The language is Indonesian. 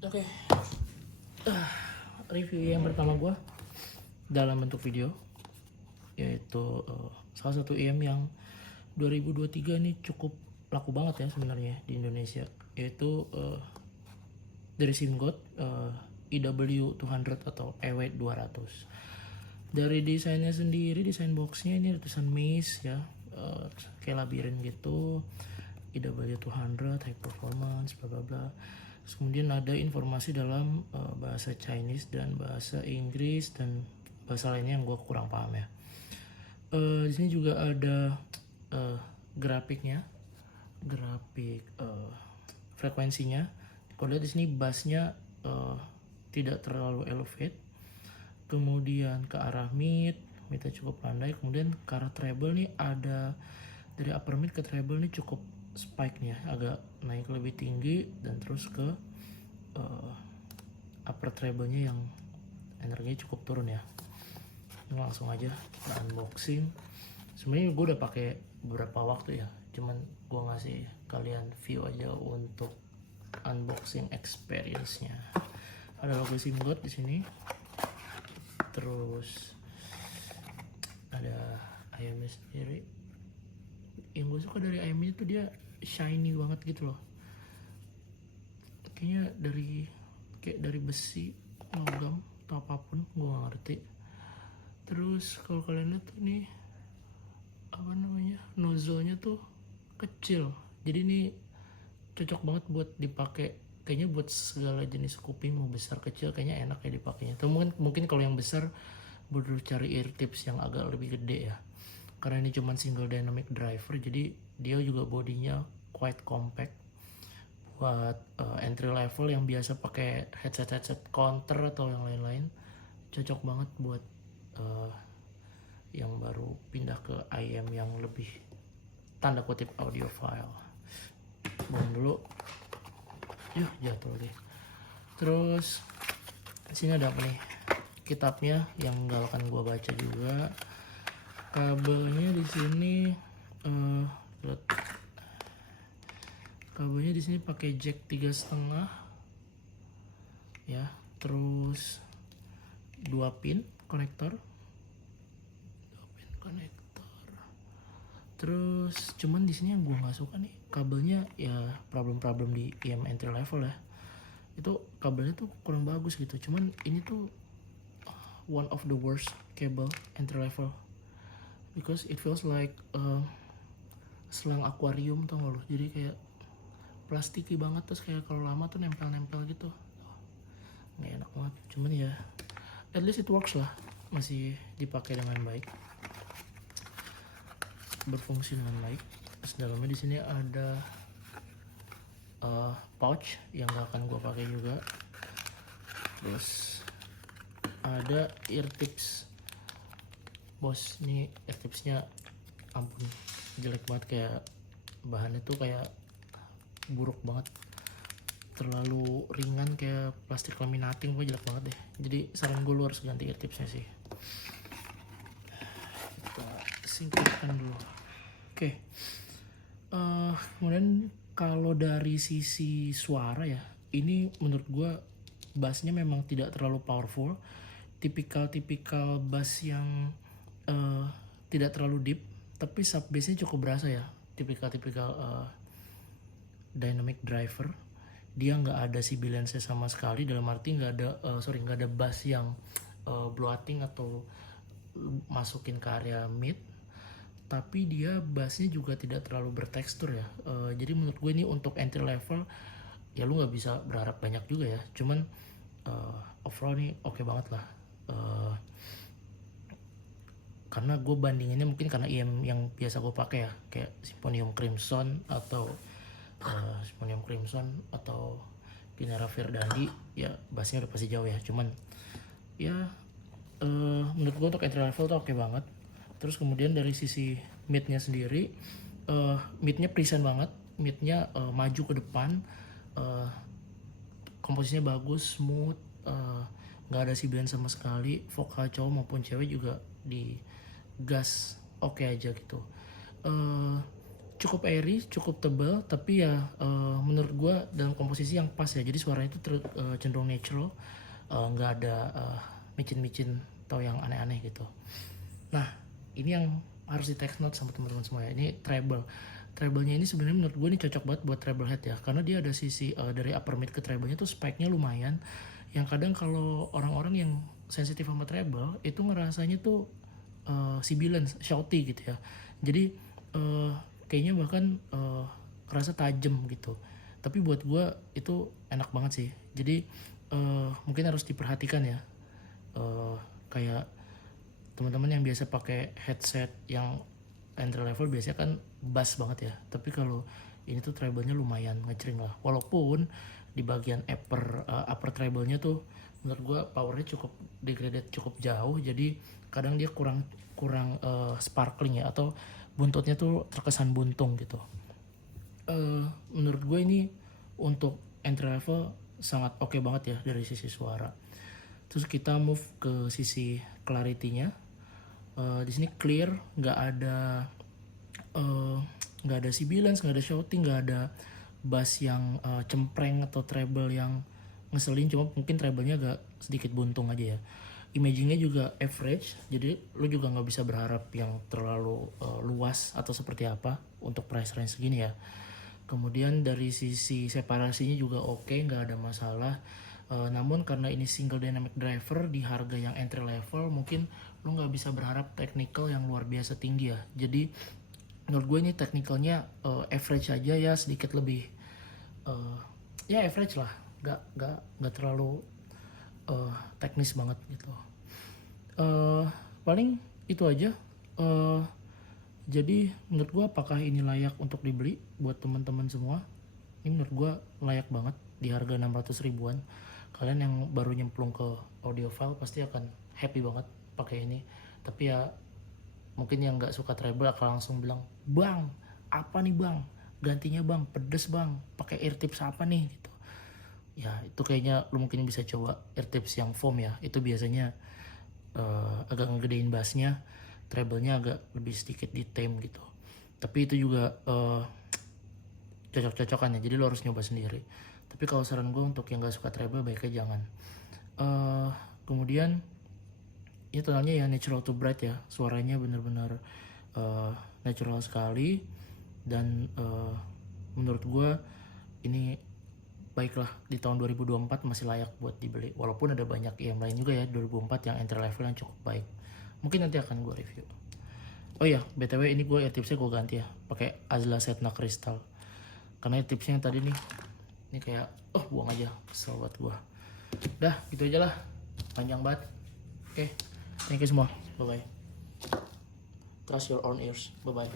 Oke, review yang pertama gue dalam bentuk video yaitu salah satu IM yang 2023 ini cukup laku banget ya sebenarnya di Indonesia, yaitu dari SIMGOT EW200 atau EW200. Dari desainnya sendiri, desain boxnya ini ada tulisan maze ya, kayak labirin gitu, EW200 high performance bla bla bla. Terus kemudian ada informasi dalam bahasa Chinese dan bahasa Inggris dan bahasa lainnya yang gue kurang paham ya. Di sini juga ada grafiknya, grafik frekuensinya. Kalau lihat di sini bassnya tidak terlalu elevate, kemudian ke arah midnya cukup landai, kemudian ke arah treble nih ada dari upper mid ke treble nih cukup spike nya, agak naik lebih tinggi, dan terus ke upper treble nya yang energinya cukup turun ya. Ini langsung aja kita unboxing. Sebenarnya gue udah pakai beberapa waktu ya, cuman gue ngasih kalian view aja untuk unboxing experience-nya. Ada logo SIMGOT di sini, terus ada ayamnya sendiri. Yang gue suka dari ayamnya itu dia shiny banget gitu loh, kayaknya dari besi, logam atau apapun, gue gak ngerti. Terus kalau kalian lihat tuh nih, apa namanya, nozzle-nya tuh kecil, jadi ini cocok banget buat dipakai kayaknya buat segala jenis kuping, mau besar kecil kayaknya enak ya dipakainya. Atau mungkin kalau yang besar baru cari ear tips yang agak lebih gede ya, karena ini cuma single dynamic driver, jadi dia juga bodinya quite compact buat entry level yang biasa pakai headset counter atau yang lain-lain. Cocok banget buat yang baru pindah ke IM yang lebih tanda kutip audiophile. Buang dulu, jatuh lagi. Terus sini ada apa nih, kitabnya yang gak akan gue baca juga. Kabelnya di sini kabelnya di sini pakai jack 3,5 ya, terus 2 pin konektor, terus cuman di sini yang gue nggak suka nih kabelnya ya, problem di IM entry level ya, itu kabelnya tuh kurang bagus gitu. Cuman ini tuh one of the worst cable entry level because it feels like selang akuarium, tau gak lo, jadi kayak plastiki banget, terus kayak kalau lama tuh nempel gitu, nggak enak banget. Cuman ya at least it works lah, masih dipakai dengan baik, berfungsi dengan baik. Terus dalamnya di sini ada pouch yang gak akan gue pakai juga. Terus ada ear tips, bos. Ini ear tipsnya ampun jelek banget, kayak bahannya tuh kayak buruk banget, terlalu ringan kayak plastik laminating, gue jelek banget deh. Jadi saran gue lu harus ganti ear tipsnya sih. Kita singkirkan dulu. Oke. Kemudian kalau dari sisi suara ya, ini menurut gue bassnya memang tidak terlalu powerful, tipikal bass yang tidak terlalu deep, tapi sub bassnya cukup berasa ya, tipikal dynamic driver. Dia nggak ada sibilance sama sekali, dalam arti nggak ada bass yang bloating atau masukin ke area mid, tapi dia bassnya juga tidak terlalu bertekstur ya. Jadi menurut gue ini untuk entry level ya, lu nggak bisa berharap banyak juga ya, cuman overall nih oke banget lah. Karena gue bandinginnya mungkin karena IM yang biasa gue pakai ya, kayak Symphonium Crimson atau Kinara Verdandi ya, bassnya udah pasti jauh ya. Cuman ya menurut gue untuk entry level tuh oke banget. Terus kemudian dari sisi midnya sendiri, midnya present banget, midnya maju ke depan, komposisinya bagus, smooth, nggak ada sibilan sama sekali. Vokal cowok maupun cewek juga di gas oke aja gitu. cukup airy, cukup tebal, tapi ya menurut gue dalam komposisi yang pas ya. Jadi suaranya itu cenderung natural, nggak ada micin-micin atau yang aneh-aneh gitu. Nah, ini yang harus di take note sama teman-teman semua ya. Ini treble. Treble-nya ini sebenarnya menurut gue ini cocok banget buat treble head ya, karena dia ada sisi dari upper mid ke treble-nya tuh spike-nya lumayan. Yang kadang kalau orang-orang yang sensitif sama treble itu ngerasanya tuh sibilan, shouty gitu ya. Jadi kayaknya bahkan kerasa tajam gitu. Tapi buat gue itu enak banget sih. Jadi mungkin harus diperhatikan ya. Kayak teman-teman yang biasa pakai headset yang entry level biasanya kan bass banget ya. Tapi kalau ini tuh treble-nya lumayan ngecering lah. Walaupun di bagian upper treble-nya tuh menurut gue powernya cukup degraded cukup jauh, jadi kadang dia kurang sparkling ya, atau buntutnya tuh terkesan buntung gitu. Menurut gue ini untuk entry level sangat oke banget ya dari sisi suara. Terus kita move ke sisi clarity-nya. Di sini clear, nggak ada sibilance, nggak ada shouting, nggak ada bass yang cempreng atau treble yang ngeselin, cuma mungkin treble-nya agak sedikit buntung aja ya. Imagingnya juga average, jadi lu juga nggak bisa berharap yang terlalu luas atau seperti apa untuk price range segini ya. Kemudian dari sisi separasinya juga oke, nggak ada masalah. Namun karena ini single dynamic driver di harga yang entry level, mungkin lu nggak bisa berharap technical yang luar biasa tinggi ya. Jadi menurut gue ini technicalnya average aja ya, sedikit lebih ya average lah, nggak terlalu teknis banget gitu. Paling itu aja. Jadi menurut gue apakah ini layak untuk dibeli buat teman-teman semua? Ini menurut gue layak banget di harga 600 ribuan. Kalian yang baru nyemplung ke audiophile pasti akan happy banget pakai ini. Tapi ya mungkin yang nggak suka treble akan langsung bilang, bang apa nih bang, gantinya bang pedes bang, pakai ear tips apa nih gitu. Ya itu kayaknya lu mungkin bisa coba ear tips yang foam ya. Itu biasanya agak ngegedein bassnya, treble-nya agak lebih sedikit di tame gitu. Tapi itu juga cocok-cocokan ya, jadi lo harus nyoba sendiri. Tapi kalau saran gue untuk yang gak suka treble baiknya jangan. Kemudian ini tonalnya ya natural to bright ya, suaranya bener-bener natural sekali. Dan menurut gue ini baiklah, di tahun 2024 masih layak buat dibeli. Walaupun ada banyak yang lain juga ya 2024 yang entry level yang cukup baik. Mungkin nanti akan gue review. Oh iya, BTW ini gue tipsnya gue ganti ya, pakai Azla Setna Crystal. Karena tipsnya yang tadi nih, ini kayak buang aja, kesel buat gue. Dah, gitu aja lah, panjang banget. Oke, thank you semua, bye bye. Trust your own ears, bye bye.